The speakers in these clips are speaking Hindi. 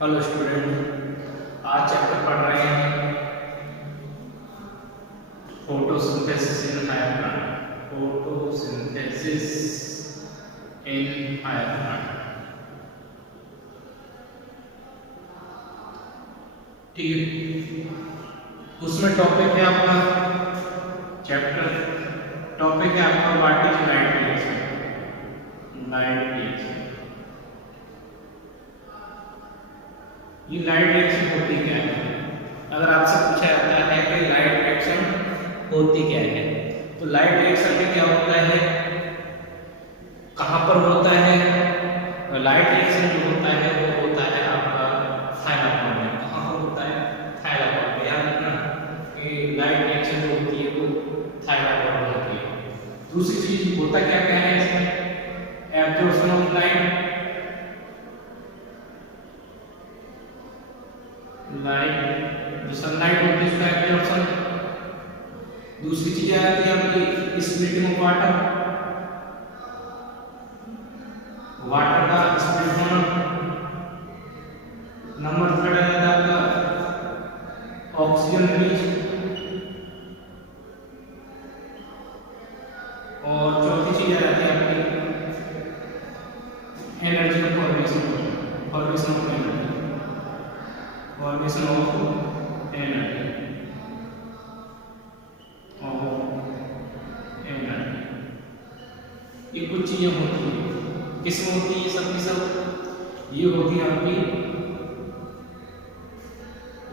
हेलो स्टूडेंट, आज चैप्टर पढ़ रहे हैं photosynthesis in higher plant. Photosynthesis in higher plant, ठीक है। उसमें टॉपिक है आपका चैप्टर, टॉपिक है आपका what is light reaction. Light reaction, ये लाइट रिएक्शन होती क्या है? अगर आपसे पूछा जाता है कि लाइट रिएक्शन होती क्या है, तो लाइट रिएक्शन में क्या होता है, कहाँ पर होता है? लाइट रिएक्शन जो होता है वो होता है आपका थायलाकोइड में। कहाँ पर होता है? थायलाकोइड में। याद रखना कि लाइट रिएक्शन जो होती है वो थायलाकोइड में होती है। दूसरी चीज होता क्या क्या है इसमें? एब्जॉर्प्शन ऑफ लाइट, लाइट जो सनलाइट होती है उसका एब्जॉर्प्शन। दूसरी चीज आ जाती है आपकी स्प्लिटिंग ऑफ वाटर, वाटर का स्प्लिट होना। नंबर थर्ड आ जाता है आपका ऑक्सीजन रिलीज, और चौथी चीज आ जाती है आपकी एनर्जी का formation of energy, formation of energy ये कुछ चीजें होती हैं। किसमें होती है? सब की सब ये होती है आपकी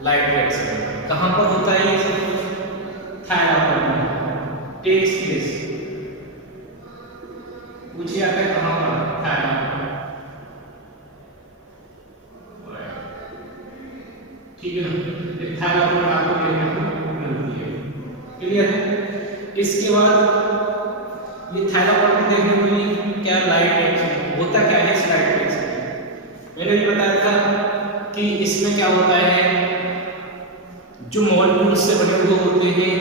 लाइट रिएक्शन। कहां पर होता है ये सब? थायलाकोइड में टेक्स प्लेस। पूछिए आता है कहां पर? थायलाकोइड, ठीक है ना। थायलाकोइड आपको देखने को मिलती है, क्लियर है। इसके बाद ये थायलाकोइड में देखने को मिली क्या? Light reaction. होता क्या है इस लाइट रिएक्शन? मैंने भी बताया था कि इसमें क्या होता है, जो मॉलिक्यूल्स से बने हुए होते हैं,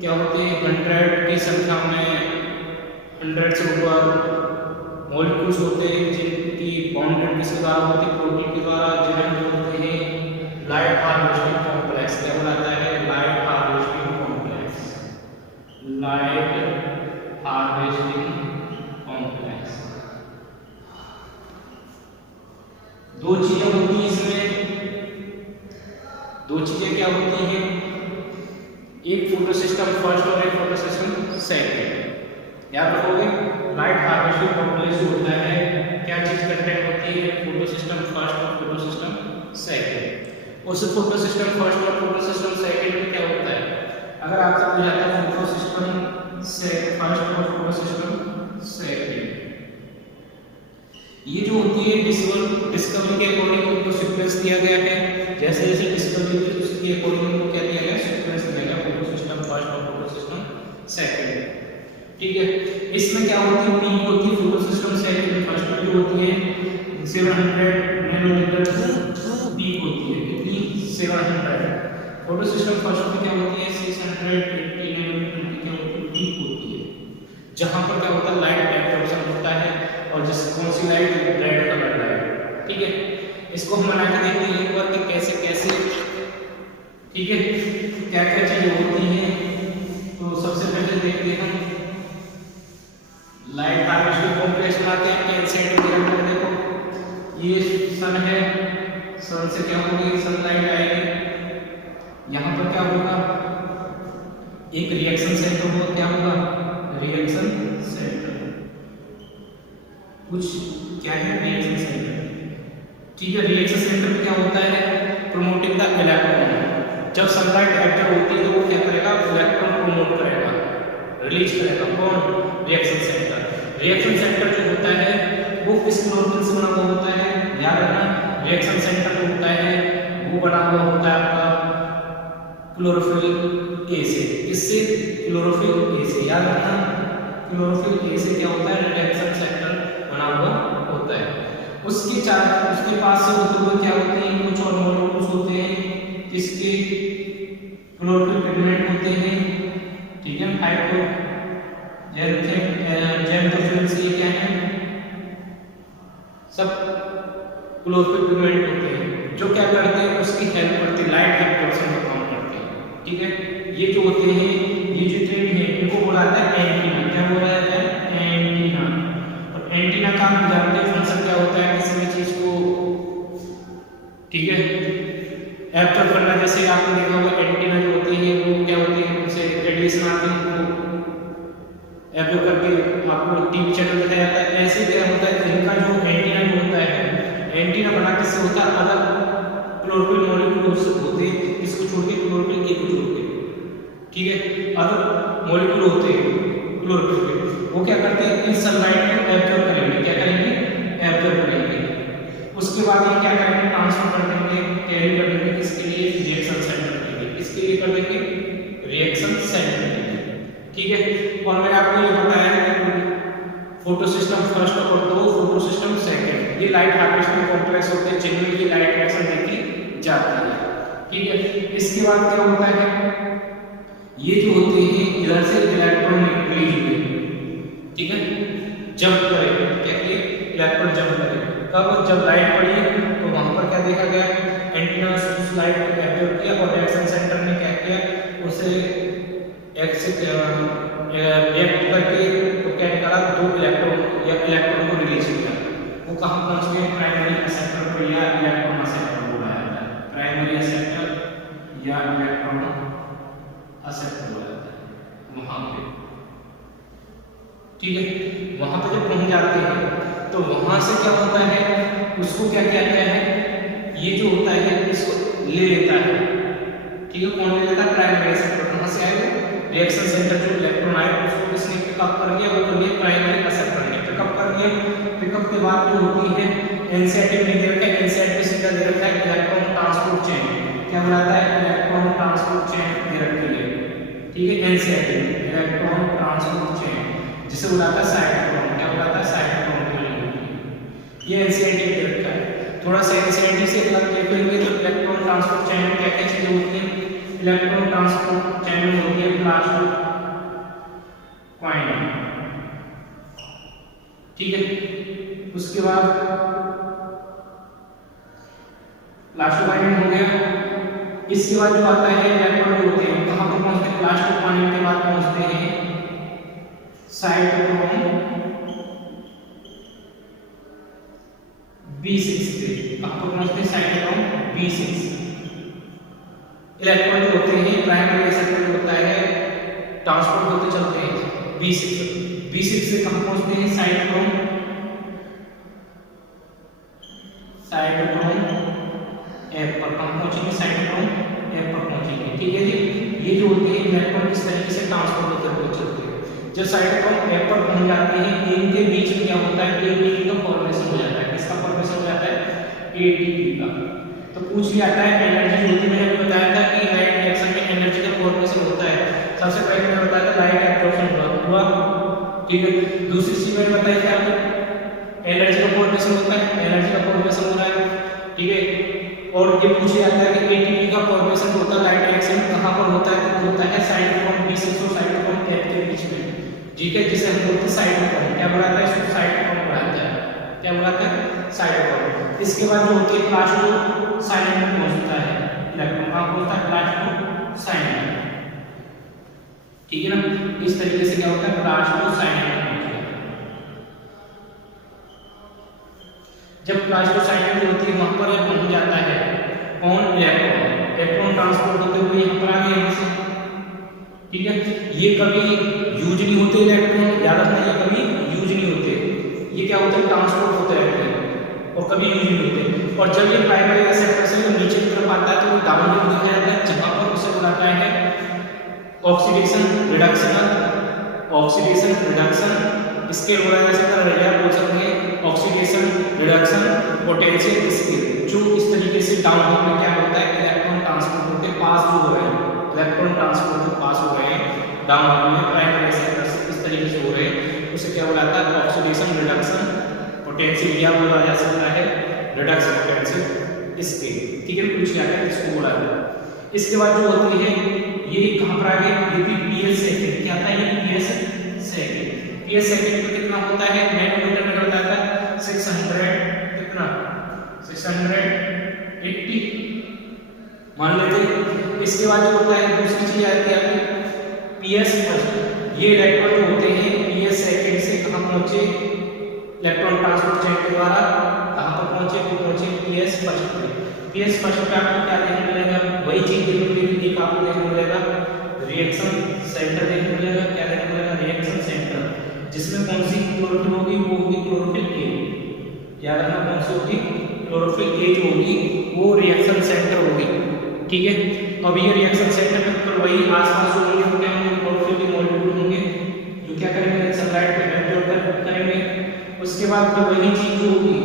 क्या होते हैं, 100 की संख्या में 100 से ऊपर मॉलिक्यूल्स होते हैं जिनकी बाउंडेड किसके द्वारा होती है? प्रोटीन के द्वारा, जिन्हें बोलते हैं लाइट हार्वेस्टिंग कॉम्प्लेक्स। क्या बोला जाता है? Light harvesting complex, light harvesting complex. दो चीजें होती हैं इसमें, दो चीजें क्या होती हैं? एक फोटो सिस्टम फर्स्ट और एक फोटो सिस्टम सेकंड। याद रखोगे लाइट हार्वेस्टिंग कॉम्प्लेक्स जो होता है क्या चीज कंटेंट होती है? फोटो सिस्टम फर्स्ट और फोटो सिस्टम सेकंड। उस फोटो सिस्टम फर्स्ट और फोटो सिस्टम सेकंड में क्या होता है? अगर आपसे पूछा जाता है फोटो सिस्टम से फर्स्ट और फोटो सिस्टम सेकंड, ये जो होती है डिस्कवरी के अकॉर्डिंग उनको सीक्वेंस दिया गया है। जैसे जैसे डिस्कवरी हुई उसके अकॉर्डिंग उनको क्या दिया गया? सीक्वेंस दिया गया, फोटो सिस्टम फर्स्ट और फोटो सिस्टम सेकंड, ठीक है। इसमें क्या होती है? पीक होती है फोटो सिस्टम सेकंड फर्स्ट में जो होती है 700 नैनोमीटर पीक होती है। कितनी? 700। फोटो सिस्टम फर्स्ट में क्या होती है? 680 नैनोमीटर की क्या होती है? पीक होती है, जहां पर क्या होता है? लाइट एब्जॉर्प्शन होता है, और जिस कौन सी लाइट? रेड कलर लाइट, ठीक है। इसको हम बना के देखते हैं एक बार कि कैसे कैसे, ठीक है, क्या क्या चीजें होती हैं। तो सबसे पहले देखते हैं लाइट हार्वेस्टिंग कॉम्प्लेक्स बनाते हैं। कैल्साइट पिरामिड देखो, ये सन है, सन से क्या होगी? सनलाइट आएगी। यहाँ पर क्या होगा? एक रिएक्शन सेंटर होगा। क्या होगा? Reaction centre. कुछ क्या है? रिएक्शन सेंटर, ठीक है। रिएक्शन सेंटर में क्या होता है? Promoting the electron. जब सनलाइट एंटर होती है तो वो क्या करेगा? इलेक्ट्रॉन प्रोमोट करेगा, रिलीज करेगा। कौन? Reaction centre. रिएक्शन सेंटर जो होता है वो किस क्लोरोफिल से बना हुआ होता है? याद रखना रिएक्शन सेंटर जो होता है वो बना हुआ होता है आपका क्लोरोफिल ए से। किससे? क्लोरोफिल ए से। याद रखना क्लोरोफिल ए से क्या होता है? रिएक्शन सेंटर बना हुआ होता है। उसके पास से होते हुए क्या होते हैं? कुछ और मॉलिक्यूल्स होते हैं जिसके क्लोरोफिल पिगमेंट होते हैं, ठीक है। हाइड्रो जेंथोफिल्स ये क्या है? सब क्लोरोफिल पिगमेंट होते हैं जो क्या करते हैं, उसकी हेल्प करते हैं, लाइट एब्जॉर्प्शन का काम करते हैं। ठीक है, ये जो होते हैं, ये जितने भी हैं इनको बोला जाता है एंटीना। क्या बोला जाता है? एंटीना। और एंटीना का हम जानते हैं फंक्शन क्या होता है किसी भी चीज को, ठीक है, एब्जॉर्ब करना। जैसे आपने देखा होगा एंटीना जो होती है वो क्या होती है, उनसे रेडिएशन आती है, एब्जॉर्ब करके आपको टीवी चैनल दिखाया जाता है। ऐसे क्या होता है, इनका जो एंटीना जो होता है, एंटीना बना किससे होता है, अगर क्लोरोफिल मॉलिक्यूल होते हैं, इसको छोड़ के क्लोरोफिल ए को छोड़ के, ठीक है, अगर मॉलिक्यूल होते हैं क्लोरोफिल के, वो क्या करते हैं, इस सनलाइट को एब्जॉर्ब करेंगे। क्या करेंगे? एब्जॉर्ब करेंगे। उसके बाद ये क्या करेंगे, ट्रांसफर कर देंगे, कैरी कर देंगे किसके लिए, रिएक्शन सेंटर के लिए। किसके लिए कर देंगे? रिएक्शन सेंटर के लिए। ठीक है, और मैंने आपको ये बताया कि फोटो सिस्टम फर्स्ट और दो फोटो सिस्टम सेकंड, ये लाइट हार्वेस्टिंग कॉम्प्लेक्स होते हैं जिनमें ये लाइट रिएक्शन देखी जाती है। ठीक है, इसके बाद क्या होता है, ये जो होते हैं इधर से इलेक्ट्रॉन रिलीज हुए, ठीक है, जंप करे, क्या किए, इलेक्ट्रॉन जंप करे। कब? जब लाइट पड़ी तो वहां पर क्या देखा गया, एंटीना उस लाइट को कैप्चर किया और रिएक्शन सेंटर ने क्या किया, उसे रिएक्ट करके तो क्या निकाला, दो इलेक्ट्रॉन या इलेक्ट्रॉन को रिलीज किया। वो कहां पहुंचते हैं, प्राइमरी एक्सेप्टर पर या इलेक्ट्रॉन एक्सेप्टर बोला जाता है, प्राइमरी एक्सेप्टर या इलेक्ट्रॉन एक्सेप्टर बोला जाता है वहां पे। ठीक है, वहां पे जब पहुंच जाते हैं तो वहां से क्या होता है, उसको क्या किया गया है, ये जो होता है इसको ले लेता है। ठीक है, कौन ले लेता है, प्राइमरी एक्सेप्टर। कहां से आएगा, रिएक्शन सेंटर जो इलेक्ट्रॉन आए उसको किसने पिकअप कर लिया, वो कर लिया प्राइमरी एक्सेप्टर ने पिकअप कर लिया। पिकअप के बाद जो होती है एनसीईआरटी में दे रखा है, एनसीईआरटी से क्या दे रखा है, इलेक्ट्रॉन ट्रांसपोर्ट चेन। क्या बुलाता है, इलेक्ट्रॉन ट्रांसपोर्ट चेन दे रखी है। ठीक है, एनसीईआरटी इलेक्ट्रॉन ट्रांसपोर्ट चेन जिसे बुलाता है साइटोक्रोम। क्या बुलाता है, साइटोक्रोम। ये एनसीईआरटी में दे रखा है। थोड़ा सा एनसीईआरटी से अलग देखेंगे तो इलेक्ट्रॉन ट्रांसपोर्ट चेन में क्या क्या चीजें होती हैं, इलेक्ट्रॉन ट्रांसपोर्ट चैन में होती है प्लास्टो क्वाइन। ठीक है, उसके बाद प्लास्टो क्वाइन हो गया। इसके बाद जो आता है इलेक्ट्रॉन जो होते हैं कहां पर पहुंचते हैं, प्लास्टो क्वाइन के बाद पहुंचते हैं साइटोक्रोम B6 पे। कहां पर पहुंचते हैं, साइटोक्रोम B6। इलेक्ट्रॉन जो होते हैं प्राइमरी एक्सेप्टर जो होता है ट्रांसपोर्ट होते चलते हैं B6 से कहां पहुंचते हैं, साइटोक्रोम F पर। कहां पहुंचेंगे, साइटोक्रोम F पर पहुंचेंगे। ठीक है जी, ये जो होते हैं इलेक्ट्रॉन किस तरीके से ट्रांसपोर्ट होते हुए चलते हैं। जब साइटोक्रोम F पर पहुंच जाते हैं, इनके बीच में क्या होता है, ATP का फॉर्मेशन हो जाता है। किसका फॉर्मेशन हो जाता है, ATP का। तो पूछ लिया जाता है एनर्जी होती है, मैंने बताया था कि लाइट रिएक्शन में एनर्जी का फॉर्मेशन होता है। सबसे पहले मैंने बताया था लाइट एब्जॉर्प्शन हुआ। ठीक है, दूसरी चीज मैंने बताई क्या, एनर्जी का फॉर्मेशन होता है, एनर्जी का फॉर्मेशन हो रहा है। ठीक है, और ये पूछ लिया जाता है कि एटीपी का फॉर्मेशन होता है लाइट रिएक्शन कहां पर होता है, तो होता है साइटोक्रोम B6 और साइटोक्रोम F के बीच में। ठीक है, जिसे हम बोलते हैं साइटोक्रोम। क्या बुलाता है इसको, साइटोक्रोम बुलाता है। क्या बुलाता है, साइटोक्रोम। इसके बाद जो होती है प्लास्टो साइलेंट में पहुंचता है इलेक्ट्रॉन। कहां पहुंचता है, प्लास्टो साइलेंट। ठीक है ना, इस तरीके से क्या होता है, प्लास्टो साइलेंट में पहुंचता है। जब प्लास्टो साइलेंट होती है वहां पर यह पहुंच जाता है कौन, इलेक्ट्रॉन ट्रांसपोर्ट होते हुए यहां पर आ गए यहां से। ठीक है, ये कभी यूज नहीं होते इलेक्ट्रॉन, याद रखना ये कभी यूज नहीं होते। ये क्या होता है, ट्रांसपोर्ट होते रहते हैं और कभी यूज नहीं होते। और जब ये प्राइमरी एक्सेप्टर से नीचे की तरफ आता है तो डाउनलोड दिखाया जाता है, जहां पर उसे बुलाता है oxidation reduction. Oxidation reduction scale बोला जा सकता है, या बोल सकते हैं ऑक्सीडेशन रिडक्शन पोटेंशियल स्केल। जो इस तरीके से डाउनलोड में क्या होता है, इलेक्ट्रॉन ट्रांसपोर्ट होते पास जो हो रहे हैं, इलेक्ट्रॉन ट्रांसपोर्ट जो पास हो रहे हैं डाउनलोड में प्राइमरी एक्सेप्टर से इस तरीके से हो रहे हैं, उसे क्या बुलाता है, ऑक्सीडेशन रिडक्शन पोटेंशियल, या बोला जा सकता है रिडक्शन पोटेंशियल स्केल। ठीक है, कुछ क्या है इसको बोला जाता है। इसके बाद जो होती है ये कहां पर आ गए, ये भी PS सेकंड। क्या था, ये PS सेकंड। PS सेकंड में कितना होता है, नैनोमीटर में बताता है 600 कितना 680 मान लेते हैं। इसके बाद जो होता है दूसरी चीज आती है आपकी पीएस फर्स्ट। ये इलेक्ट्रॉन जो होते हैं पीएस सेकंड से कहाँ पहुंचे, इलेक्ट्रॉन ट्रांसपोर्ट चेन के द्वारा कहाँ पर पहुंचे, वो पहुंचे पीएस फर्स्ट पे। पीएस फर्स्ट पे आपको क्या देखने मिलेगा, वही चीज देखने मिलेगी। एक आपको देखने मिलेगा रिएक्शन सेंटर देखने मिलेगा। क्या देखने मिलेगा, रिएक्शन सेंटर, जिसमें कौन सी क्लोरोफिल होगी, वो होगी क्लोरोफिल ए। याद रखना कौन सी होगी, क्लोरोफिल ए जो होगी वो रिएक्शन सेंटर होगी। ठीक है, अब ये रिएक्शन सेंटर में तो वही आसपास जो होंगे वो क्या होंगे, क्लोरोफिल के मॉलिक्यूल होंगे जो क्या करेंगे, सनलाइट को एब्जॉर्ब करेंगे। उसके बाद तो वही चीज जो होगी,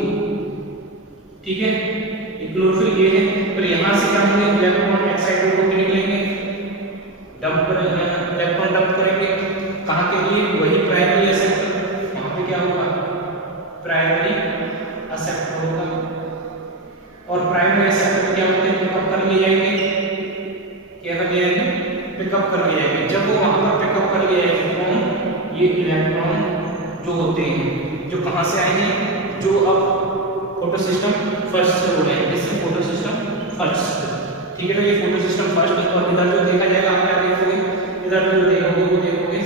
ठीक है, ये क्लोरोफिल ए है, पर यहाँ से क्या होंगे, इलेक्ट्रॉन एक्साइटेड होकर निकलेंगे, डंप करेंगे, इलेक्ट्रॉन डंप करेंगे कहाँ के लिए, वही प्राइमरी एक्सेप्टर। वहाँ पे क्या होगा, प्राइमरी एक्सेप्टर होगा। और प्राइमरी एक्सेप्टर क्या होते हैं, पिकअप कर लिए जाएंगे। क्या कर लिए जाएंगे, पिकअप कर लिए जाएंगे। जब वो वहाँ पर पिकअप कर लिए जाएंगे कौन, ये इलेक्ट्रॉन जो होते हैं, जो कहाँ से आएंगे, जो अब फोटो सिस्टम फर्स्ट से हो रहे हैं, इससे फोटो सिस्टम फर्स्ट। ठीक है, तो ये फोटो सिस्टम फर्स्ट। और इधर जो देखा जाएगा, आप क्या देखोगे, इधर जो देखोगे वो देखोगे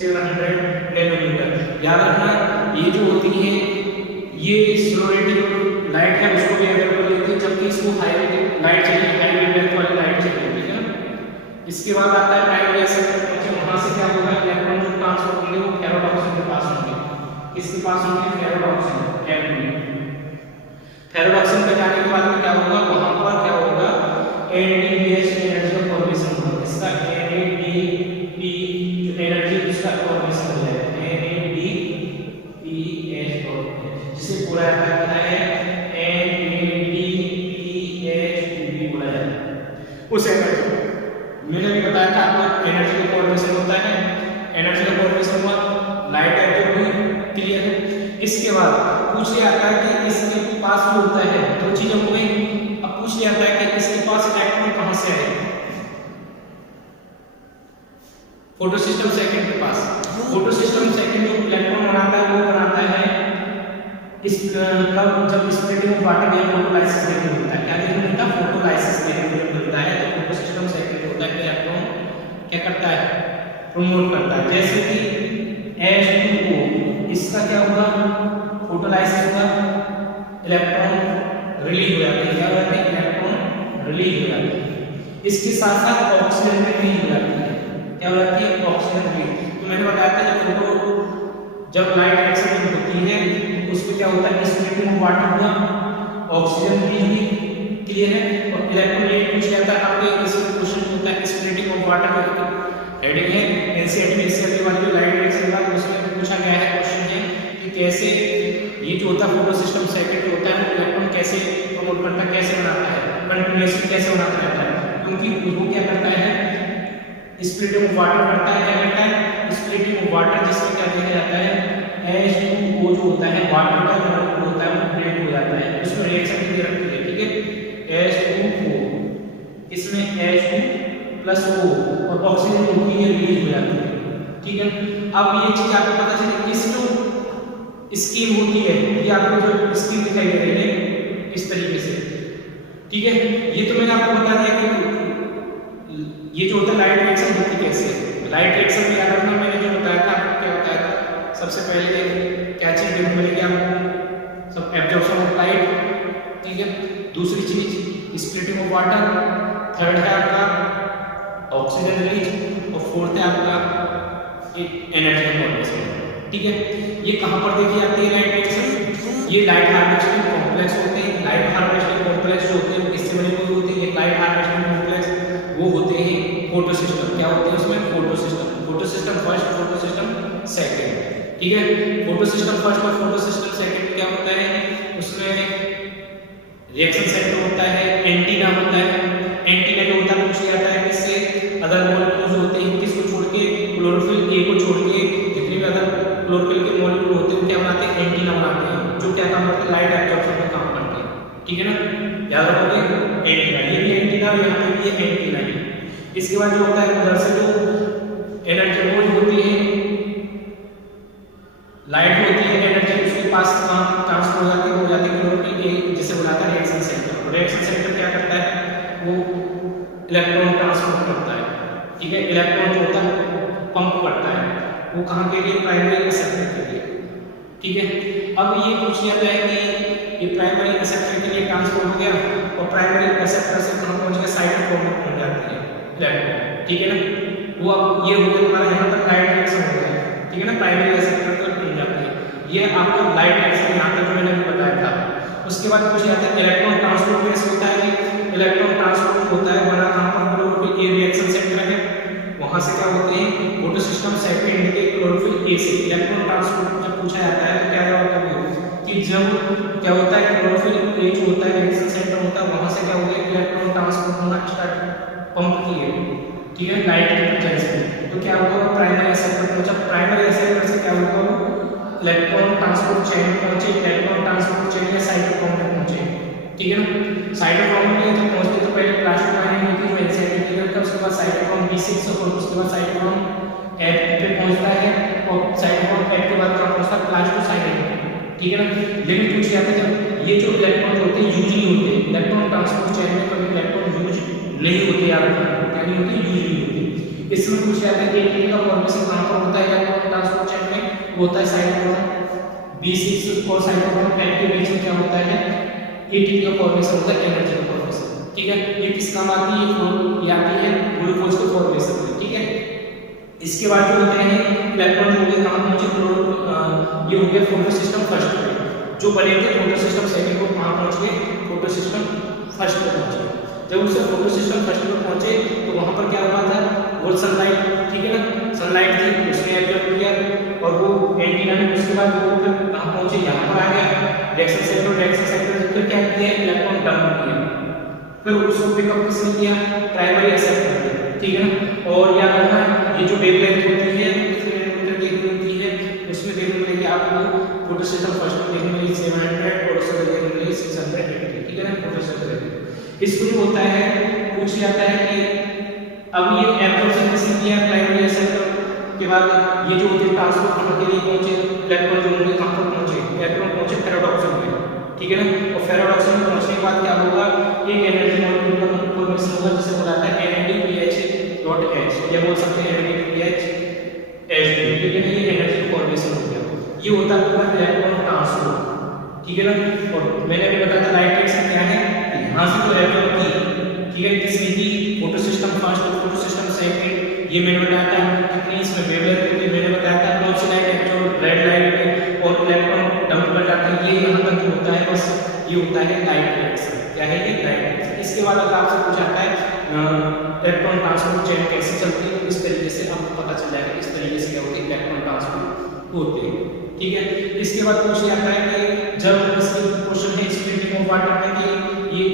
700 नैनोमीटर। याद रखना ये जो होती है ये स्लो रेट जो लाइट है उसको भी अवेयर कर लेती है, जबकि इसको हाई लाइट चाहिए, हाई वेवलेंथ वाली लाइट चाहिए। ठीक है ना। इसके बाद आता है प्राइमरी एक्सेप्टर, वहां से क्या होगा, इलेक्ट्रॉन जो ट्रांसफर होंगे वो फेरोडॉक्सिन के पास होंगे। किसके पास होंगे, फेरोडॉक्सिन, फेरोडॉक्सिन पे जाने के बाद में क्या होगा, वहां पर क्या होगा, एनएडीपीएच एनर्जी का फॉर्मेशन होगा। इसका एनएडीपी जो एनर्जी उसका फॉर्मेशन हो जाएगा, एनएडीपीएच, जिसे पूरा क्या है, एनएडीपीएच बोला जाता है। उस एनर्जी मैंने भी बताया था आपको, एनर्जी का फॉर्मेशन होता है, एनर्जी का फॉर्मेशन हुआ, लाइट एब्जॉर्ब हुई, क्लियर है। इसके बाद पूछ लिया आता है कि इसके पास जो होता है, दो चीजें हो गई। अब पूछ लिया आता है कि इसके पास इलेक्ट्रॉन कहां से आए, फोटो सिस्टम सेकंड के पास। फोटो सिस्टम सेकंड जो इलेक्ट्रॉन बनाता है वो बनाता है इस जब स्प्लिटिंग ऑफ वाटर या फोटोलाइसिस देखने को मिलता है। क्या देखने को मिलता है, फोटोलाइसिस देखने को मिलता है। तो फोटो सिस्टम सेकंड होता है कि इलेक्ट्रॉन क्या करता है, प्रमोट करता है। जैसे कि H2O, इसका क्या होगा, फोटोलाइसिस होगा, इलेक्ट्रॉन रिलीज हो जाते हैं। क्या हो जाते हैं, इलेक्ट्रॉन रिलीज हो जाते हैं। इसके साथ साथ ऑक्सीजन भी रिलीज हो जाती है। क्या हो जाती है, ऑक्सीजन रिलीज। तो मैंने बताया था जब लाइट एक्साइटेड होती है उसमें क्या होता है, स्प्लिटिंग ऑफ वाटर हुआ, ऑक्सीजन रिलीज हुई, क्लियर है। और इलेक्ट्रॉन ये पूछ जाता है आपके, इसमें क्वेश्चन होता है स्प्लिटिंग ऑफ वाटर का हेडिंग है एनसीईआरटी वाली जो लाइट एक्साइटेड है उसमें पूछा गया है, क्वेश्चन है कि कैसे ये जो होता है फोटो सिस्टम सेकंड होता है वो इलेक्ट्रॉन कैसे प्रमोट करता है, कैसे बनाता है, कंटीन्यूअसली कैसे बनाता रहता है। क्योंकि वो क्या करता है, स्प्लिटिंग ऑफ वाटर करता है। क्या करता है, स्प्लिटिंग ऑफ वाटर, जिसमें क्या देखा जाता है, H2O जो होता है वाटर का जो मॉलिक्यूल होता है वो ब्रेक हो जाता है, उसमें रिएक्शन दे रखती है। ठीक है, H2O, इसमें H2+O और ऑक्सीजन होती है रिलीज हो जाती है। ठीक है, अब ये चीज आपको पता चले, इस जो स्कीम होती है, ये आपको जो स्कीम दिखाई दे रही है इस तरीके से। ठीक है, ये तो मैंने आपको बता दिया कि ये जो होता है लाइट रिएक्शन होती कैसे है। लाइट रिएक्शन में याद रखना, मैंने जो बताया था आपको, क्या बताया था, सबसे पहले क्या चीज देखने मिलेगी आपको, सब एब्जॉर्प्शन ऑफ लाइट। ठीक है, दूसरी चीज स्प्लिटिंग ऑफ वाटर, थर्ड है आपका ऑक्सीजन रिलीज, और फोर्थ है आपका एनर्जी फॉर्मेशन। ठीक है, ये कहां पर देखी जाती है लाइट रिएक्शन, ये लाइट हार्वेस्टिंग कॉम्प्लेक्स होते हैं। लाइट हार्वेस्टिंग कॉम्प्लेक्स जो होते हैं किससे बने हुए होते हैं, लाइट हार्वेस्टिंग कॉम्प्लेक्स वो होते हैं फोटो सिस्टम। क्या होते हैं उसमें, photo system, photo system first, photo system second. ठीक है, फोटो सिस्टम फर्स्ट और फोटो सिस्टम सेकंड क्या होता है, उसमें रिएक्शन सेंटर होता है, एंटीना होता है। एंटीना जो होता है पूछ जाता है किससे, अदर मॉलिक्यूल्स होते हैं, किसको छोड़ के, क्लोरोफिल ए को छोड़ के जितने भी अदर क्लोरोफिल के मॉलिक्यूल होते हैं क्या बनाते हैं, एंटीना बनाते हैं, जो क्या काम करते हैं, लाइट एब्जॉर्प्शन में काम करते हैं। ठीक है ना, याद रखोगे एंटीना, ये भी एंटीना और यहाँ पे भी ये एंटीना है। इसके बाद जो होता है उधर से जो एनर्जी मूव होती है, लाइट होती है, एनर्जी उसके पास ट्रांसफर हो जाती है क्लोरोफिल ए, जिसे बुलाता है रिएक्शन सेंटर। रिएक्शन सेंटर क्या करता है, वो इलेक्ट्रॉन ट्रांसपोर्ट करता है, ठीक है। इलेक्ट्रॉन जो होता है पंप करता है, वो कहाँ के लिए, प्राइमरी एक्सेप्टर के लिए, ठीक है। अब ये पूछ लिया है कि ये प्राइमरी एक्सेप्टर के लिए ट्रांसपोर्ट हो गया और प्राइमरी एक्सेप्टर से कहाँ पहुंच गया, साइटोक्रोम में पहुंच जाती है इलेक्ट्रॉन, ठीक है ना। वो अब ये हो गया तुम्हारा यहाँ तक लाइट रिएक्शन हो गया, ठीक है ना, प्राइमरी एक्सेप्टर तक पहुंच जाती है। ये आपका लाइट रिएक्शन यहाँ तक जो मैंने अभी बताया था। उसके बाद पूछ जाता है इलेक्ट्रॉन ट्रांसपोर्ट कैसे होता है। इलेक्ट्रॉन ट्रांसपोर्ट होता है बड़ा कहाँ पर, क्लोरोफिल ए रिएक्शन सेंटर है, वहां से क्या होते हैं, फोटो सिस्टम सेकेंड के क्लोरोफिल ए से इलेक्ट्रॉन ट्रांसपोर्ट जब पूछा जाता है तो क्या जवाब होगा कि जब क्या होता है, क्लोरोफिल ए जो होता है रिएक्शन सेंटर होता है, वहां से क्या हो गया, इलेक्ट्रॉन ट्रांसपोर्ट होना स्टार्ट पंप किए, ठीक है, लाइट की प्रेजेंस में। तो क्या होगा, प्राइमरी एक्सेप्टर पहुंचा, प्राइमरी एक्सेप्टर से क्या होगा, इलेक्ट्रॉन ट्रांसपोर्ट चेन में पहुंचे, इलेक्ट्रॉन ट्रांसपोर्ट चेन में साइटोक्रोम में पहुंचे, ठीक है ना। साइटोक्रोम में जब पहुंचते तो पहले प्लास्टोमाइन होती है एनसाइक्लोपीडिया का, उसके बाद साइटोक्रोम B6 और उसके बाद साइटोक्रोम F पे पहुंचता है और साइटोक्रोम F के बाद कहां पहुंचता है, प्लास्टोसाइटोक्रोम, ठीक है ना। लेकिन पूछ जाता है जब ये जो इलेक्ट्रॉन होते हैं यूज नहीं होते, इलेक्ट्रॉन ट्रांसपोर्ट चेन में कभी इलेक्ट्रॉन यूज नहीं होते, याद रखना क्या नहीं होते, यूज नहीं होते। इसमें पूछ जाता है एटीपी का फॉर्मेशन कहां पर होता है इलेक्ट्रॉन ट्रांसपोर्ट चेन में, होता है साइटोक्रोम B6 और साइटोक्रोम F के बीच में क्या होता है, एटीपी का फॉर्मेशन होता है, एनर्जी का फॉर्मेशन, ठीक है। ये किस काम आती है, ये आती है ग्लूकोज के फॉर्मेशन में, ठीक है। इसके बाद जो होते हैं इलेक्ट्रॉन जो होते कहां पहुंचे, ये हो गया फोटो सिस्टम फर्स्ट में, जो बने थे फोटो सिस्टम सेकंड को कहां पहुंच गए, फोटो सिस्टम फर्स्ट में पहुंचे। जब उससे फोटो सिस्टम फर्स्ट में पहुंचे तो वहां पर क्या हुआ था, वो सनलाइट, ठीक है ना, सनलाइट थी उसने एब्जॉर्ब किया और वो एंटीना में, उसके बाद वो फिर कहां पहुंचे, यहां पर आ गया रिएक्शन सेंटर फिर क्या किया, इलेक्ट्रॉन डंप किया, फिर उसको पिकअप किसने किया, प्राइमरी एक्सेप्टर ने, ठीक है ना। और याद रखना ये जो वेवलेंथ होती है होती है, उसमें देखने मिलेगी आपको फोटो सिस्टम फर्स्ट में देखने मिलेगी 700 और उससे देखने मिलेगी 680, ठीक है ना, फोटो सिस्टम। इसको जो होता है पूछ जाता है कि अब ये एब्जॉर्प्शन किसने किया, प्राइमरी एक्सेप्टर के बाद ये जो होते ट्रांसपोर्ट करने के लिए पहुंचे इलेक्ट्रॉन जो होंगे कहां पर पहुंचे, इलेक्ट्रॉन पहुंचे फेराडॉक्सिल में, ठीक है ना। और फेराडॉक्सिल में पहुंचने के बाद क्या होगा, एक एनर्जी मॉलिक्यूल का फॉर्मेशन होगा जिसे बुलाता है NADPH.H, या बोल सकते हैं NADPH, ठीक है ना। ये एनर्जी फॉर्मेशन हो गया, ये होता है पूरा इलेक्ट्रॉन ट्रांसपोर्ट, ठीक है ना। और मैंने अभी बताया था लाइट रिएक्शन क्या है, यहां से तो इलेक्ट्रॉन की, ठीक है, किसमें की, फोटो सिस्टम फर्स्ट और फोटो सिस्टम सेकंड, ये मैंने बताया था कितनी इसमें वेवलेंथ होती है, मैंने बताया था कौन सी लाइट एक्चुअल रेड लाइट है और इलेक्ट्रॉन डंप कर जाते हैं, ये यहां तक जो होता है बस ये होता है लाइट रिएक्शन। क्या है ये, लाइट रिएक्शन। इसके बाद अगर आपसे पूछा जाता है इलेक्ट्रॉन ट्रांसपोर्ट चेन कैसे चलती है, इस तरीके से आपको पता चल जाएगा इस तरीके से क्या होती है, इलेक्ट्रॉन ट्रांसपोर्ट होते हैं, ठीक है। इसके बाद पूछा जाता है कि जब इसके क्वेश्चन है स्प्लिटिंग ऑफ वाटर में कि ये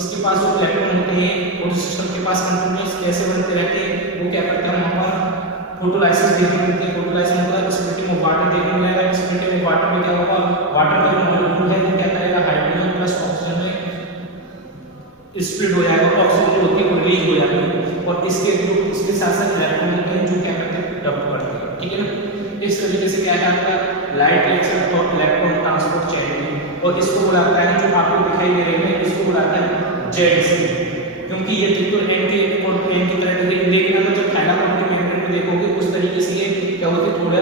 इसके पास जो इलेक्ट्रॉन होते हैं फोटो सिस्टम के पास कंटीन्यूअस कैसे बनते रहते हैं, वो क्या करता है, वहां पर फोटोलाइसिस देखने मिलती है, फोटोलाइसिस होता है, स्प्लिटिंग ऑफ वाटर देखने मिलेगा। स्प्लिटिंग ऑफ वाटर में क्या होगा, वाटर का जो मॉलिक्यूल है वो क्या करेगा, हाइड्रोजन प्लस ऑक्सीजन में स्प्लिट हो जाएगा, ऑक्सीजन जो होती है वो रिलीज हो जाती है और इसके साथ साथ इलेक्ट्रॉन होते हैं जो क्या करते हैं, डंप करते हैं, ठीक है ना। इस तरीके से क्या है आपका लाइट रिएक्शन और इलेक्ट्रॉन ट्रांसपोर्ट चेन, और इसको बुलाता है जो आपको दिखाई दे रही है, इसको बुलाता है जेड, क्योंकि ये बिल्कुल एन की तरह दिखेगी, लेकिन अगर जब फाइनल कंप्लीमेंट में देखोगे उस तरीके से ये क्या होती है, थोड़ा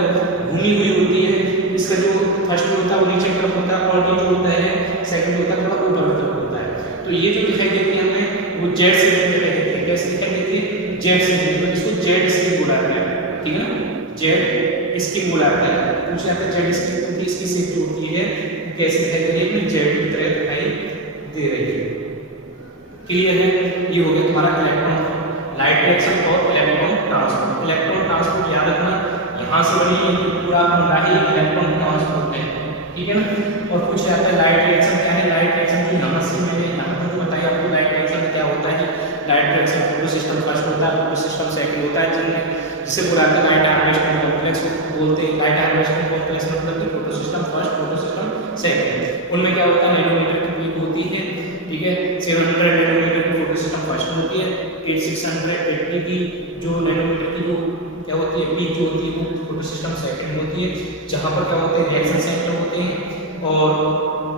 घूमी हुई होती है। इसका जो फर्स्ट होता है वो नीचे की तरफ होता है और ये जो होता है सेकंड होता है थोड़ा ऊपर की तरफ होता है। तो ये जो दिखाई देती है हमें वो जेड से दिखाई देती है, कैसे दिखाई देती है, जेड से, तो इसको जेड स्किन बुलाते हैं, ठीक है ना, जेड स्किन बुलाते हैं। पूछा जाता है जेड स्किन क्योंकि इसकी शेप जो होती है कैसे दिखाई दे रही है, जेड की तरह दिखाई दे रही है। क्लियर है, ये हो गया तुम्हारा इलेक्ट्रॉन लाइट रिएक्शन और इलेक्ट्रॉन ट्रांसपोर्ट। इलेक्ट्रॉन ट्रांसपोर्ट याद रखना, यहाँ से बनी ये पूरा बना ही इलेक्ट्रॉन ट्रांसपोर्ट है, ठीक है ना। और पूछा जाता है लाइट रिएक्शन क्या है, लाइट रिएक्शन की यहाँ से मैंने यहाँ तक बताया आपको लाइट रिएक्शन क्या होता है। Light reaction photo system first होता है, फोटो सिस्टम सेकंड होता है, जिसे बुलाते हैं लाइट हार्वेस्टिंग कॉम्प्लेक्स बोलते हैं। लाइट हार्वेस्टिंग कॉम्प्लेक्स मतलब कि photo system first, photo system second, उनमें क्या होता है, नैनोमीटर की पीक होती है, ठीक है। 700 नैनोमीटर की फोटो सिस्टम फर्स्ट होती है, 8680 की जो नैनोमीटर की जो क्या होती है पीक जो होती है वो फोटो सिस्टम सेकंड होती है, जहां पर क्या होते हैं रिएक्शन सेंटर होते हैं और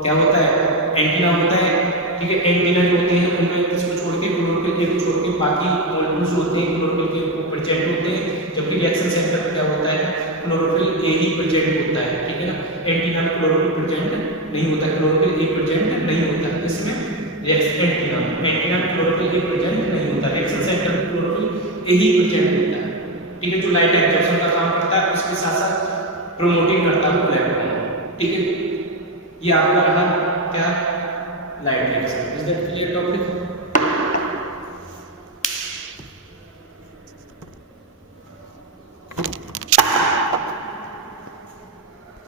क्या होता है एंटीना होता है ठीक है। एंटीना जो होते हैं उनमें इसको छोड़ के क्लोरोफिल ए को छोड़ के बाकी मॉलिक्यूल्स होते हैं क्लोरोफिल के प्रेजेंट होते हैं, जबकि रिएक्शन सेंटर पे क्या होता है, क्लोरोफिल ए ही प्रेजेंट होता है, ठीक है ना। एंटीना में क्लोरोफिल प्रेजेंट नहीं होता, क्लोरोफिल ए प्रेजेंट नहीं होता, इसमें एंटीना में क्लोरोफिल ए प्रेजेंट नहीं होता, रिएक्शन सेंटर में क्लोरोफिल ए ही प्रेजेंट होता है, ठीक है। जो लाइट एब्जॉर्प्शन का काम करता है उसके साथ साथ प्रोमोटिंग करता है इलेक्ट्रॉन, ठीक है। ये आपका रहा क्या, light reaction. Is that clear topic?